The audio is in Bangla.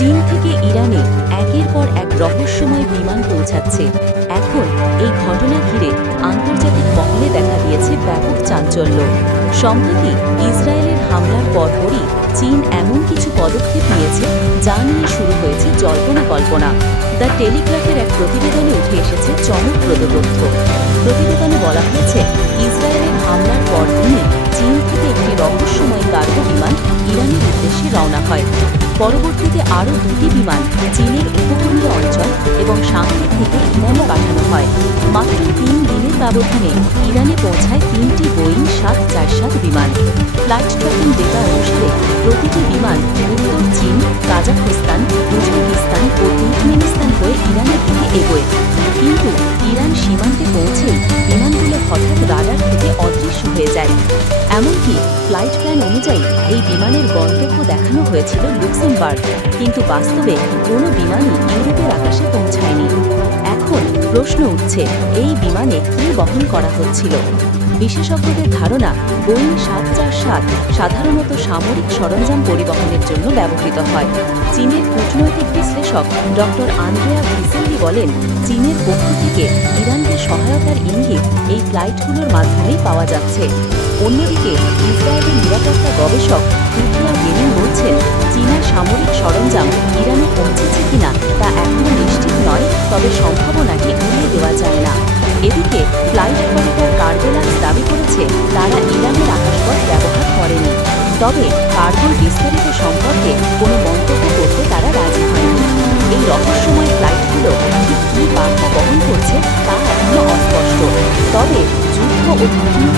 চীন থেকে ইরানে একের পর এক রহস্যময় বিমান পৌঁছাচ্ছে। এখন এই ঘটনা ঘিরে আন্তর্জাতিক মহলে দেখা দিয়েছে ব্যাপক চাঞ্চল্য। সম্প্রতি ইসরায়েলের হামলার পরপরই চীন এমন কিছু পদক্ষেপ নিয়েছে যা নিয়ে শুরু হয়েছে জল্পনা কল্পনা। দ্য টেলিগ্রাফের এক প্রতিবেদনে উঠে এসেছে চমকপ্রদ তথ্য। প্রতিবেদনে বলা হয়েছে ইরানের উদ্দেশ্যে রওনা হয়। পরবর্তীতে আরও দুটি বিমান চীনের উপকূলীয় অঞ্চল এবং সাংহাই থেকে ইরানে পাঠানো হয়। মাত্র তিন দিনের ব্যবধানে ইরানে পৌঁছায় তিনটি বোয়িং সাত চার সাত বিমান। ফ্লাইট ট্র্যাকিং ডেটা অনুসারে প্রতিটি বিমান উত্তর চীন, কাজাখস্তান, উজবেকিস্তান ও তুর্কমেনিস্তান হয়ে ইরানের দিকে এগোয়। কিন্তু ইরান সীমান্তে পৌঁছেই বিমানগুলো হঠাৎ রাডার থেকে অদৃশ্য হয়ে যায়। এমনকি ফ্লাইট প্ল্যান অনুযায়ী এই বিমানের গন্তব্য দেখানো হয়েছিল লুক্সেমবার্গ, কিন্তু বাস্তবে কোনো বিমানই ইউরোপের আকাশে পৌঁছায়নি। এখন প্রশ্ন উঠছে, এই বিমানে কী বহন করা হচ্ছিল? বিশেষজ্ঞদের ধারণা, বোয়িং সাত চার সাত সাধারণত সামরিক সরঞ্জাম পরিবহনের জন্য ব্যবহৃত হয়। চীনের কূটনৈতিক বিশ্লেষক ডক্টর আন্দ্রেয়া বলেন, চীনের পক্ষ থেকে ইরানকে সহায়তার ইঙ্গিত এই ফ্লাইটগুলোর মাধ্যমেই পাওয়া যাচ্ছে। অন্যদিকে, ইসরায়েলের নিরাপত্তা গবেষক টুকরা গেমিন বলছেন চীনার সামরিক সরঞ্জাম ইরানে পৌঁছেছে কিনা তা এখনও নিশ্চিত নয়, তবে সম্ভাবনাকে উড়িয়ে দেওয়া যায় না। এদিকে, ফ্লাইট কমান্ডার কার্বেলাক্স দাবি করেছে, তারা ইরানের আকাশপথ ব্যবহার করেনি। তবে কার্গোর বিস্তারিত সম্পর্কে কোনো মন্তব্য করতে তারা রাজি হয়নি। এই রহস্যময় হলেও কি বার্তা বহন করছে তা এখনও অস্পষ্ট। তবে যুদ্ধ ও